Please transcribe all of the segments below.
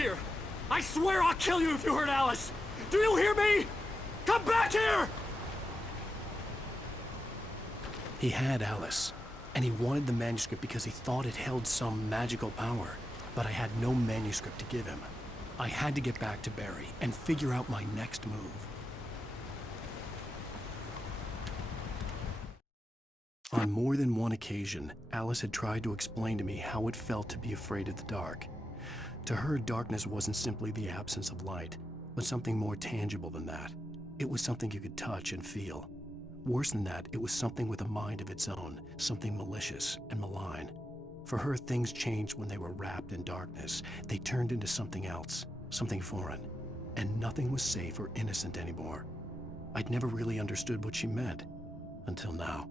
here! I swear I'll kill you if you hurt Alice! Do you hear me? Come back here! He had Alice, and he wanted the manuscript because he thought it held some magical power. But I had no manuscript to give him. I had to get back to Barry and figure out my next move. On more than one occasion, Alice had tried to explain to me how it felt to be afraid of the dark. To her, darkness wasn't simply the absence of light, but something more tangible than that. It was something you could touch and feel. Worse than that, it was something with a mind of its own, something malicious and malign. For her, things changed when they were wrapped in darkness. They turned into something else, something foreign, and nothing was safe or innocent anymore. I'd never really understood what she meant, until now.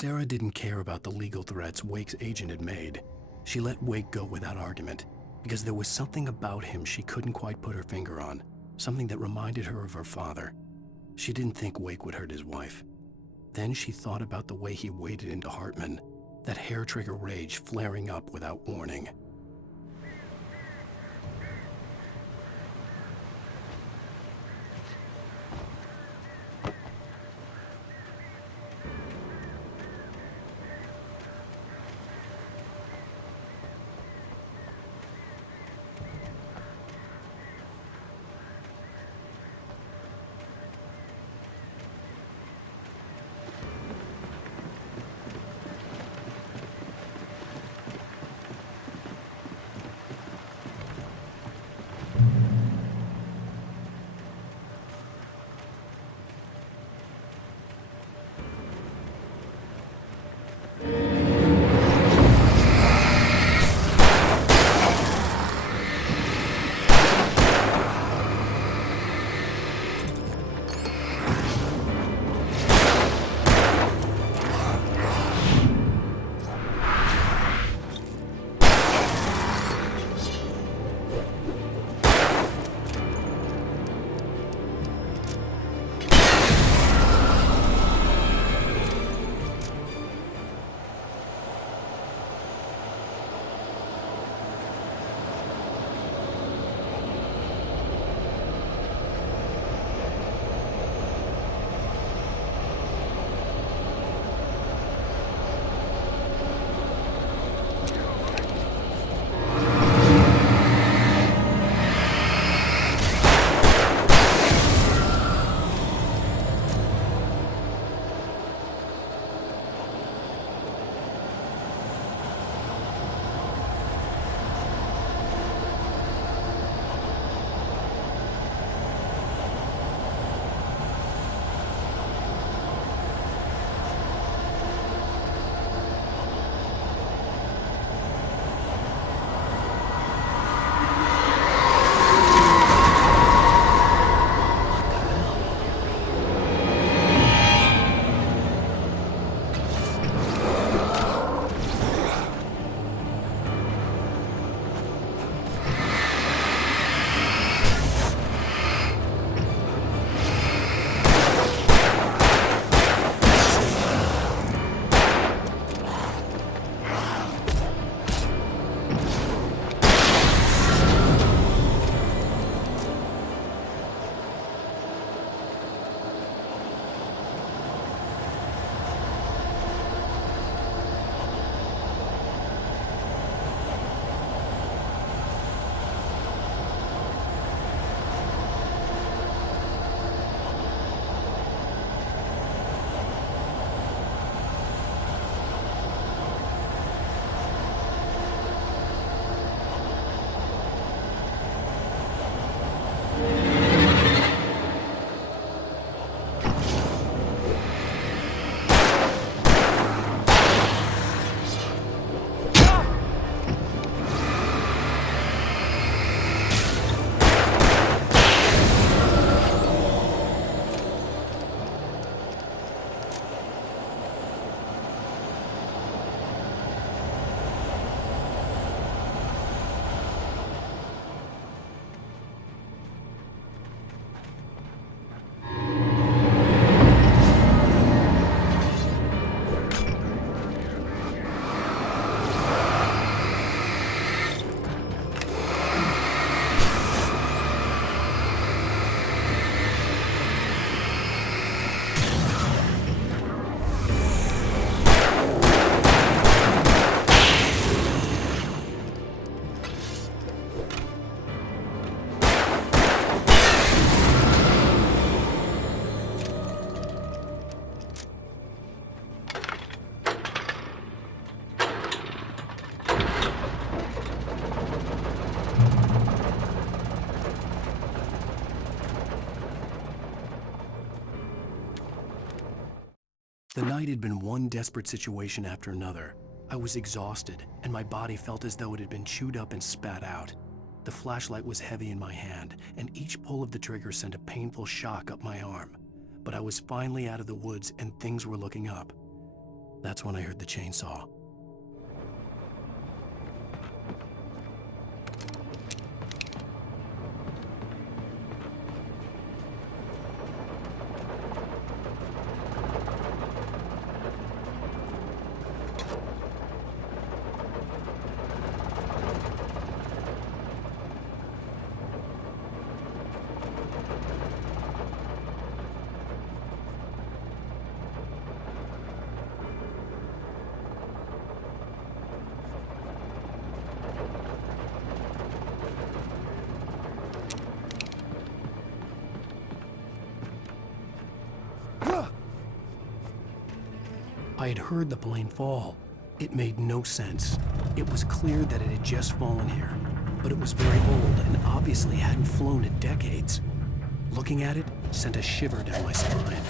Sarah didn't care about the legal threats Wake's agent had made. She let Wake go without argument, because there was something about him she couldn't quite put her finger on, something that reminded her of her father. She didn't think Wake would hurt his wife. Then she thought about the way he waded into Hartman, that hair-trigger rage flaring up without warning. The night had been one desperate situation after another. I was exhausted, and my body felt as though it had been chewed up and spat out. The flashlight was heavy in my hand, and each pull of the trigger sent a painful shock up my arm. But I was finally out of the woods, and things were looking up. That's when I heard the chainsaw. I had heard the plane fall. It made no sense. It was clear that it had just fallen here, but it was very old and obviously hadn't flown in decades. Looking at it sent a shiver down my spine.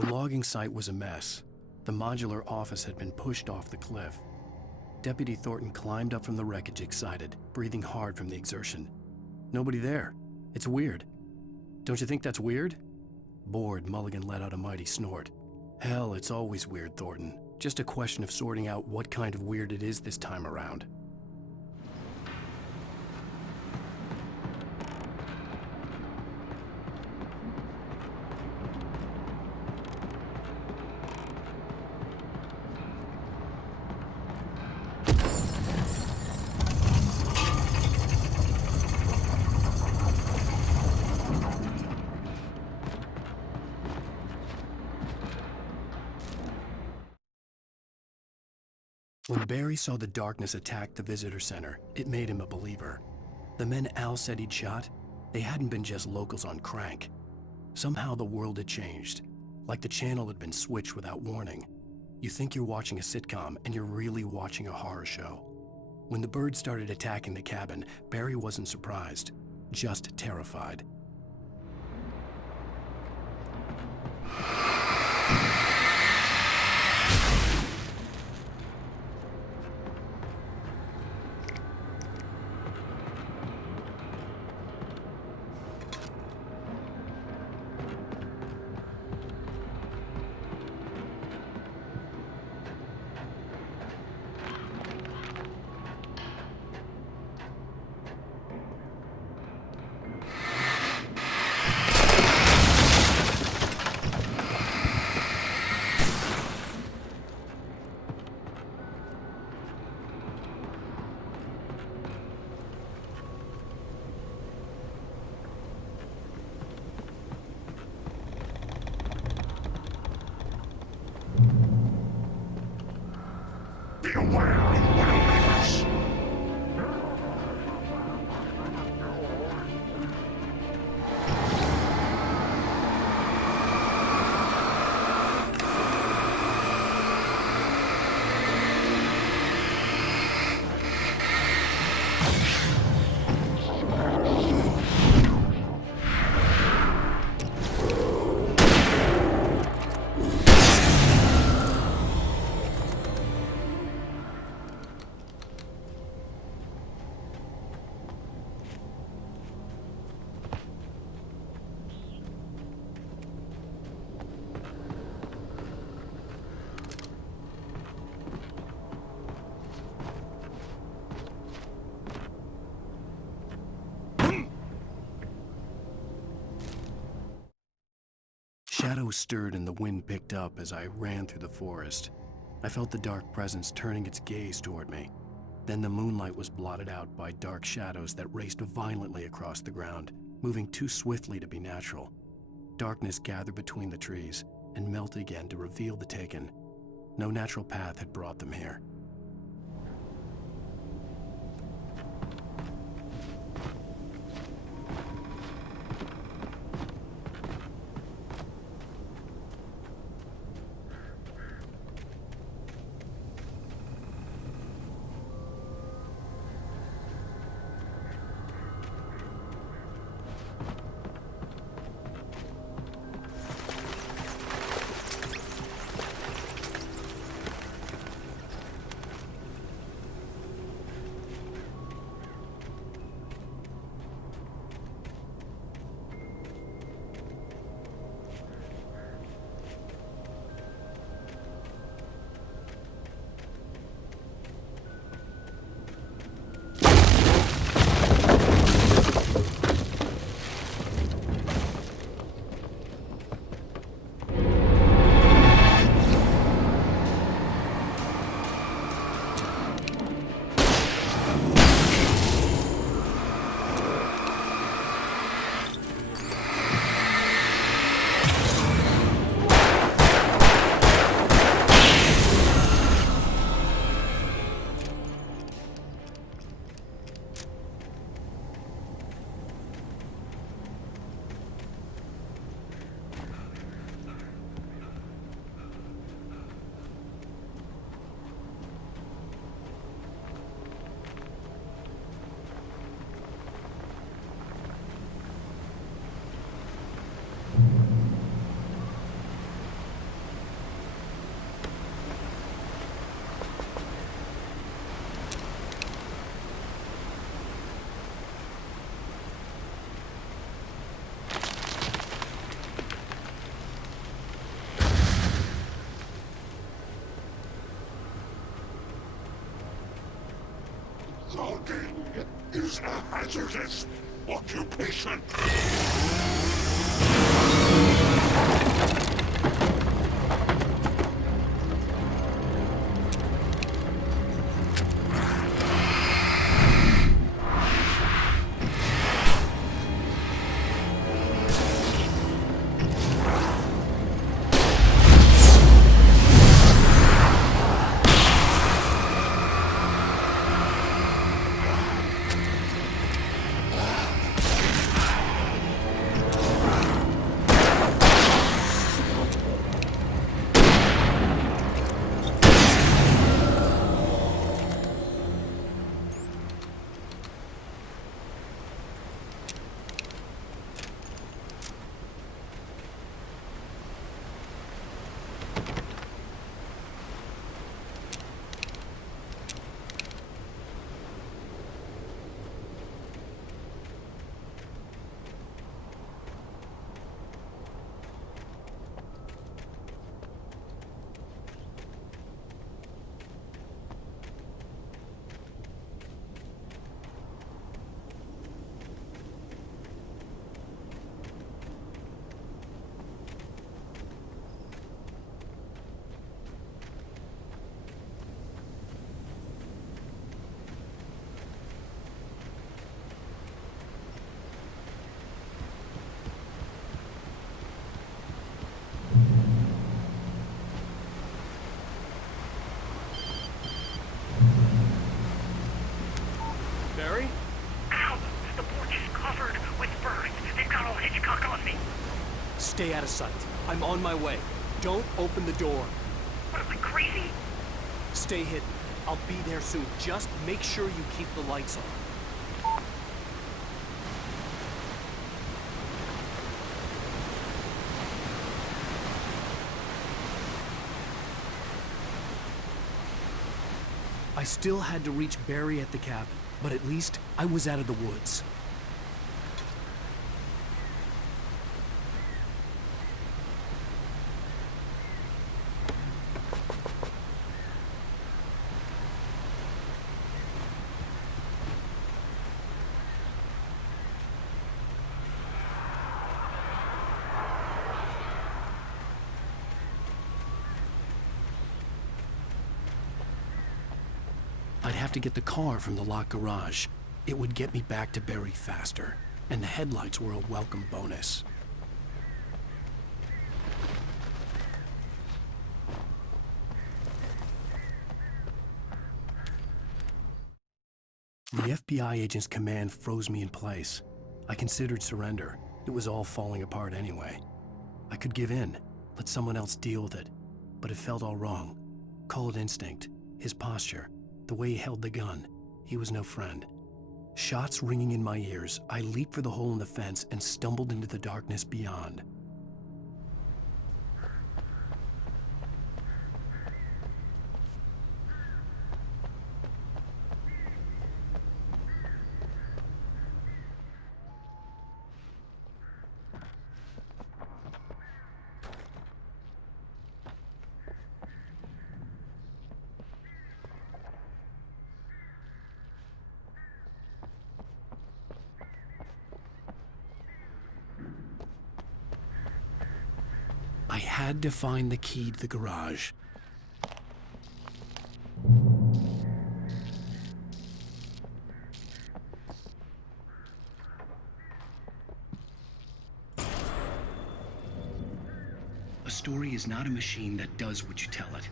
The logging site was a mess. The modular office had been pushed off the cliff. Deputy Thornton climbed up from the wreckage excited, breathing hard from the exertion. Nobody there. It's weird. Don't you think that's weird? Bored, Mulligan let out a mighty snort. Hell, it's always weird, Thornton. Just a question of sorting out what kind of weird it is this time around. When Barry saw the darkness attack the visitor center, it made him a believer. The men Al said he'd shot, they hadn't been just locals on crank. Somehow the world had changed, like the channel had been switched without warning. You think you're watching a sitcom, and you're really watching a horror show. When the birds started attacking the cabin, Barry wasn't surprised, just terrified. shadows stirred and the wind picked up as I ran through the forest. I felt the dark presence turning its gaze toward me. Then the moonlight was blotted out by dark shadows that raced violently across the ground, moving too swiftly to be natural. Darkness gathered between the trees and melted again to reveal the Taken. No natural path had brought them here. Logging is a hazardous occupation. Barry? Ow! The porch is covered with birds. They've got all Hitchcock on me. Stay out of sight. I'm on my way. Don't open the door. What am I, crazy? Stay hidden. I'll be there soon. Just make sure you keep the lights on. I still had to reach Barry at the cabin, but at least I was out of the woods. have to get the car from the locked garage. It would get me back to Barry faster, and the headlights were a welcome bonus. The FBI agent's command froze me in place. I considered surrender. It was all falling apart anyway. I could give in, let someone else deal with it, but it felt all wrong. Call it instinct, his posture, the way he held the gun. He was no friend. Shots ringing in my ears, I leaped for the hole in the fence and stumbled into the darkness beyond. I had to find the key to the garage. A story is not a machine that does what you tell it.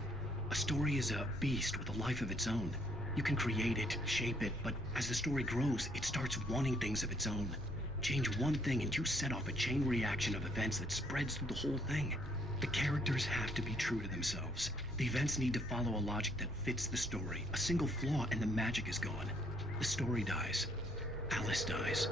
A story is a beast with a life of its own. You can create it, shape it, but as the story grows, it starts wanting things of its own. Change one thing and you set off a chain reaction of events that spreads through the whole thing. The characters have to be true to themselves. The events need to follow a logic that fits the story. A single flaw and the magic is gone. The story dies. Alice dies.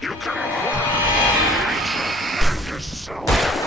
You can avoid nature and yourself.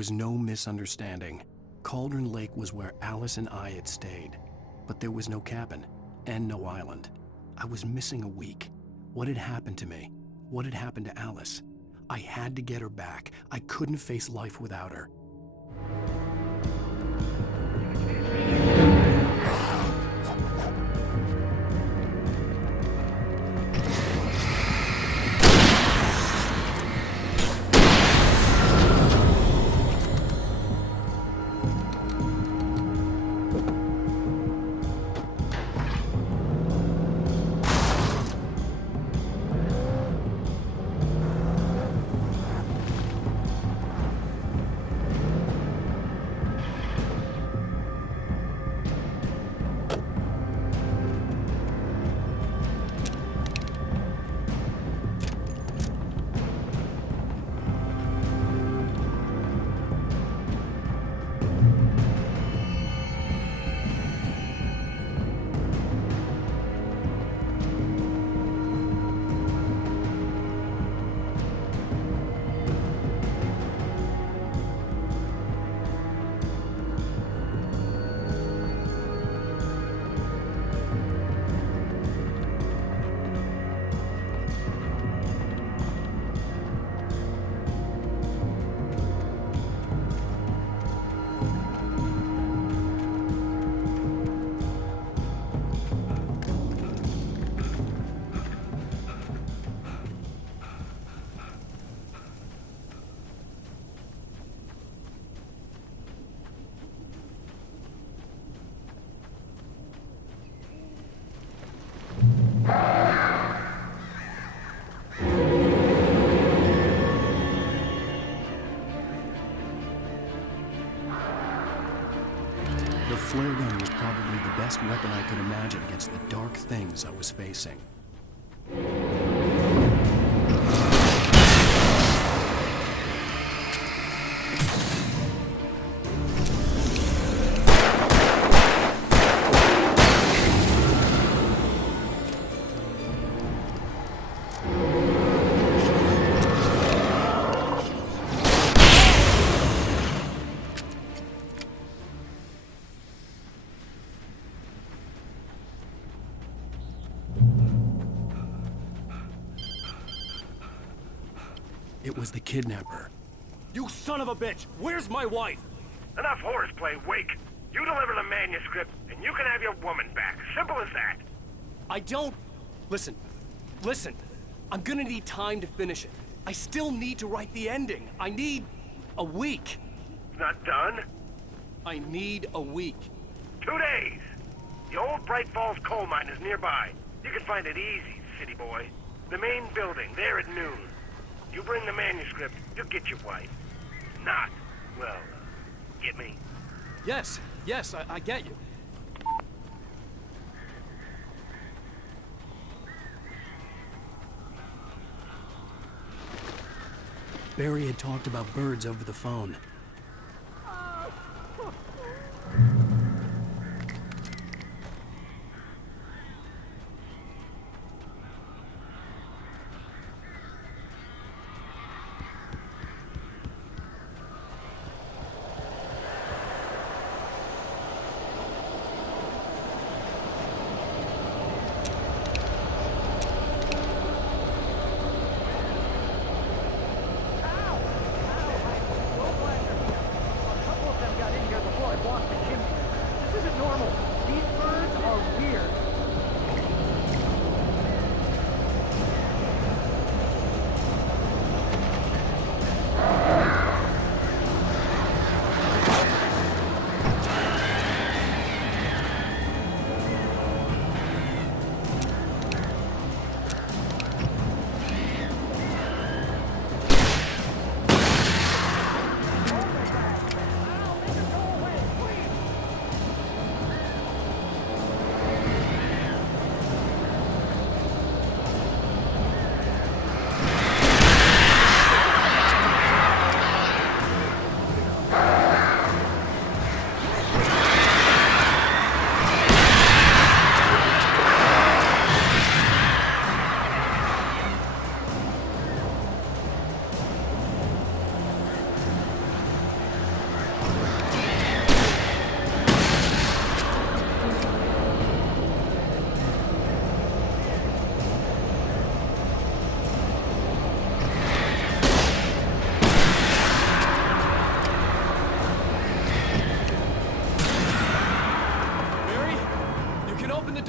was no misunderstanding. Cauldron Lake was where Alice and I had stayed, but there was no cabin and no island. I was missing a week. What had happened to me? What had happened to Alice? I had to get her back. I couldn't face life without her. The flare gun was probably the best weapon I could imagine against the dark things I was facing. It was the kidnapper. You son of a bitch! Where's my wife? Enough horseplay, Wake. You deliver the manuscript, and you can have your woman back. Simple as that. I don't... Listen. I'm gonna need time to finish it. I still need to write the ending. I need a week. Not done? I need a week. 2 days. The old Bright Falls coal mine is nearby. You can find it easy, city boy. The main building, there at noon. You bring the manuscript, you'll get your wife. Not, well, get me? Yes, I get you. Barry had talked about birds over the phone.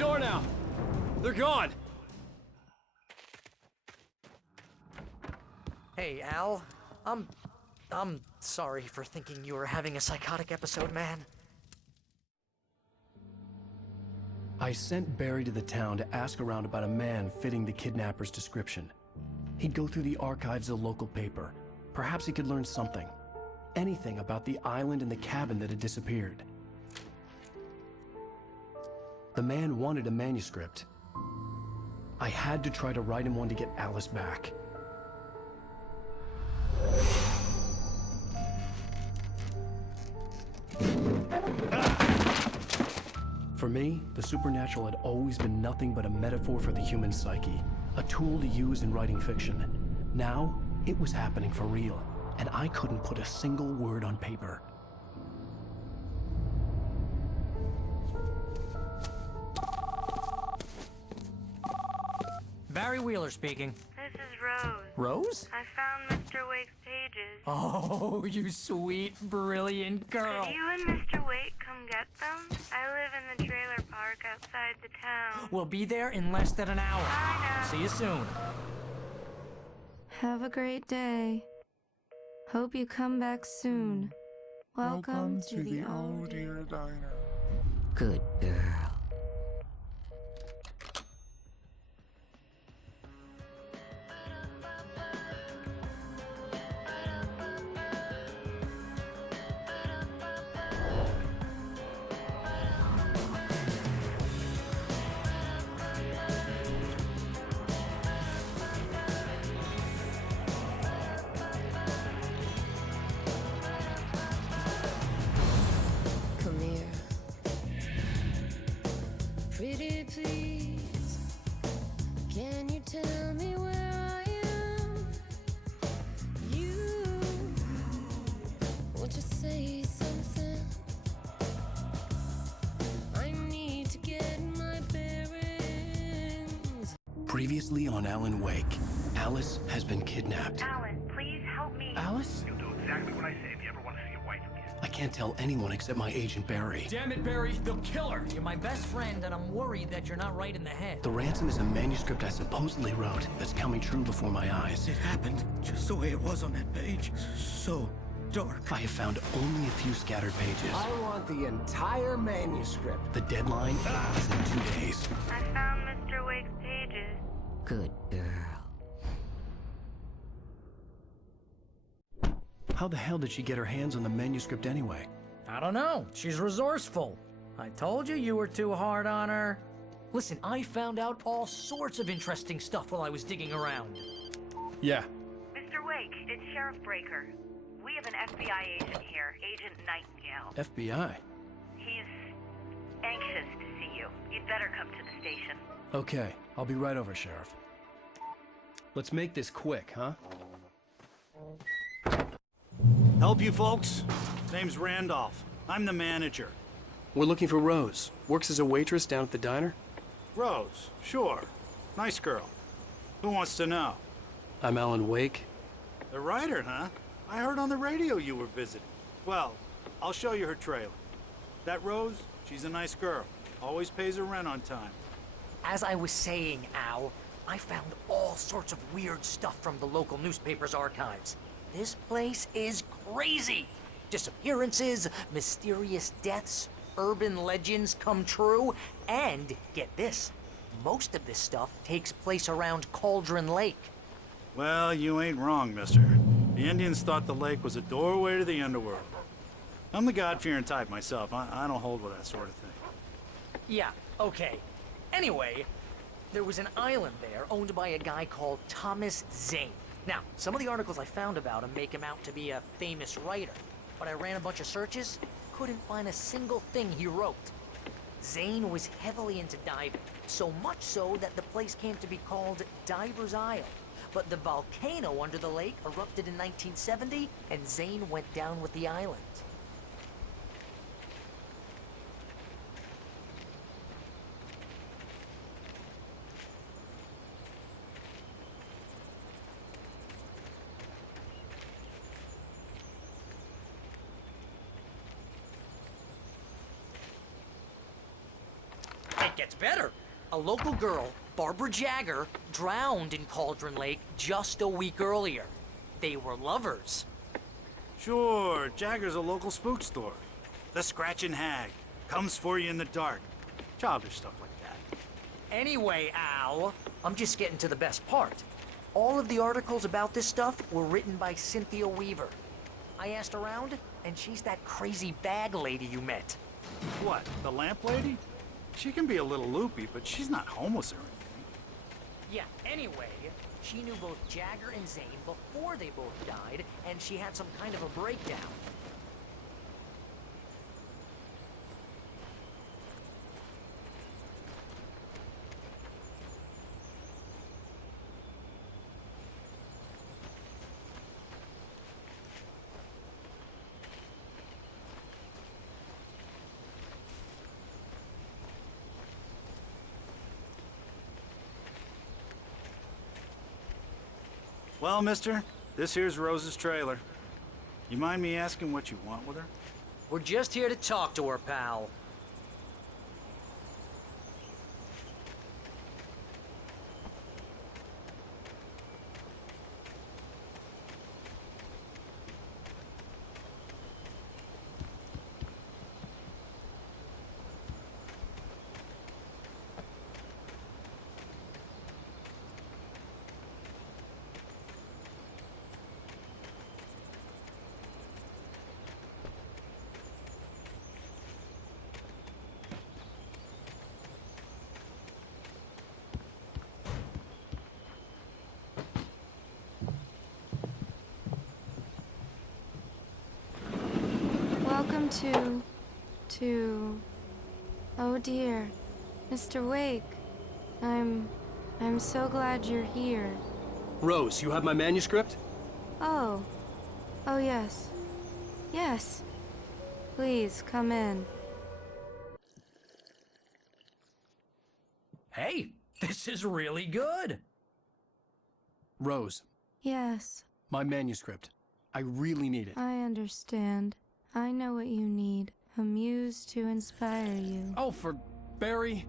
door now. They're gone. Hey, Al. I'm sorry for thinking you were having a psychotic episode, man. I sent Barry to the town to ask around about a man fitting the kidnapper's description. He'd go through the archives of the local paper. Perhaps he could learn something. Anything about the island and the cabin that had disappeared. The man wanted a manuscript. I had to try to write him one to get Alice back. For me, the supernatural had always been nothing but a metaphor for the human psyche, a tool to use in writing fiction. Now, it was happening for real, and I couldn't put a single word on paper. Barry Wheeler speaking. This is Rose. Rose? I found Mr. Wake's pages. Oh, you sweet, brilliant girl. Could you and Mr. Wake come get them? I live in the trailer park outside the town. We'll be there in less than an hour. I know. See you soon. Have a great day. Hope you come back soon. Welcome to the old dear diner. Good girl. Come here. Pretty please, can you tell me where I am? You, won't you say something? I need to get my bearings. Previously on Alan Wake, Alice has been kidnapped. Alan, please help me. Alice? You'll do exactly what I say if you ever want to see your wife again. I can't tell anyone except my agent Barry. Damn it, Barry, they'll kill her. You're my best friend, and I'm worried that you're not right in the head. The ransom is a manuscript I supposedly wrote that's coming true before my eyes. It happened just the way it was on that page. So dark. I have found only a few scattered pages. I want the entire manuscript. The deadline is in 2 days. I found Mr. Wake's pages. Good girl. How the hell did she get her hands on the manuscript anyway? I don't know. She's resourceful. I told you you were too hard on her. Listen, I found out all sorts of interesting stuff while I was digging around. Yeah. Mr. Wake, it's Sheriff Breaker. We have an FBI agent here, Agent Nightingale. FBI? He's anxious to see you. You'd better come to the station. Okay, I'll be right over, Sheriff. Let's make this quick, huh? Help you folks? Name's Randolph. I'm the manager. We're looking for Rose. Works as a waitress down at the diner. Rose, sure. Nice girl. Who wants to know? I'm Alan Wake. The writer, huh? I heard on the radio you were visiting. Well, I'll show you her trailer. That Rose, she's a nice girl. Always pays her rent on time. As I was saying, Al, I found all sorts of weird stuff from the local newspaper's archives. This place is crazy. Disappearances, mysterious deaths, urban legends come true, and get this, most of this stuff takes place around Cauldron Lake. Well, you ain't wrong, mister. The Indians thought the lake was a doorway to the underworld. I'm the God-fearing type myself. I don't hold with that sort of thing. Yeah, okay. Anyway, there was an island there owned by a guy called Thomas Zane. Now, some of the articles I found about him make him out to be a famous writer, but I ran a bunch of searches, couldn't find a single thing he wrote. Zane was heavily into diving, so much so that the place came to be called Diver's Isle. But the volcano under the lake erupted in 1970, and Zane went down with the island. Hey, It gets better. A local girl, Barbara Jagger, drowned in Cauldron Lake just a week earlier. They were lovers. Sure, Jagger's a local spook store. The Scratching Hag. Comes for you in the dark. Childish stuff like that. Anyway, Al, I'm just getting to the best part. All of the articles about this stuff were written by Cynthia Weaver. I asked around, and she's that crazy bag lady you met. What, the lamp lady? She can be a little loopy, but she's not homeless or anything. Yeah, anyway, she knew both Jagger and Zane before they both died, and she had some kind of a breakdown. Well, mister, this here's Rose's trailer. You mind me asking what you want with her? We're just here to talk to her, pal. Welcome to... Oh dear, Mr. Wake. I'm so glad you're here. Rose, you have my manuscript? Oh. Oh yes. Yes. Please, come in. Hey, this is really good. Rose, Yes, my manuscript. I really need it. I understand. I know what you need. A muse to inspire you. Oh, for Barry?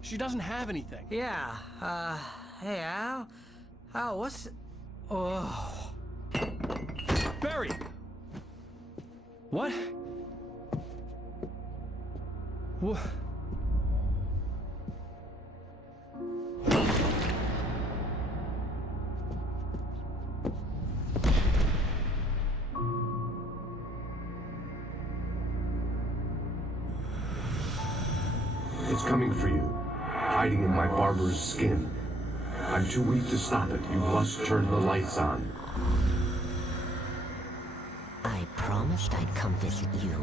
She doesn't have anything. Yeah, hey, Al? Al, what's... Oh... Barry! What? What? It's coming for you, hiding in my barber's skin. I'm too weak to stop it. You must turn the lights on. I promised I'd come visit you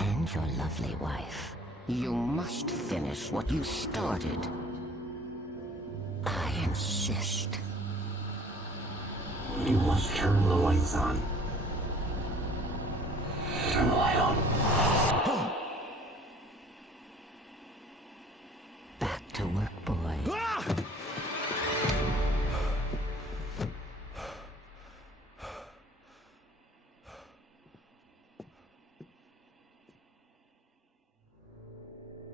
and your lovely wife. You must finish what you started. I insist. You must turn the lights on. Turn the light on. Back to work, boy.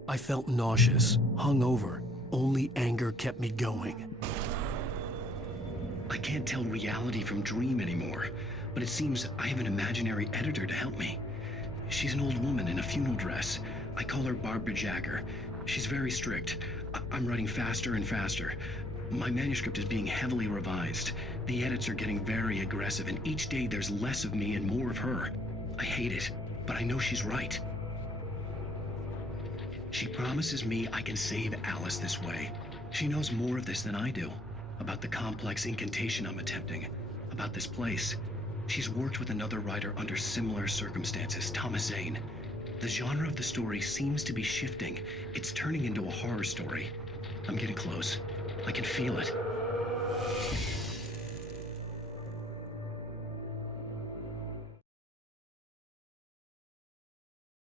I felt nauseous, hungover. Only anger kept me going. I can't tell reality from dream anymore, but it seems I have an imaginary editor to help me. She's an old woman in a funeral dress. I call her Barbara Jagger. She's very strict. I'm writing faster and faster. My manuscript is being heavily revised. The edits are getting very aggressive, and each day there's less of me and more of her. I hate it, but I know she's right. She promises me I can save Alice this way. She knows more of this than I do. About the complex incantation I'm attempting. About this place. She's worked with another writer under similar circumstances, Thomas Zane. The genre of the story seems to be shifting. It's turning into a horror story. I'm getting close. I can feel it.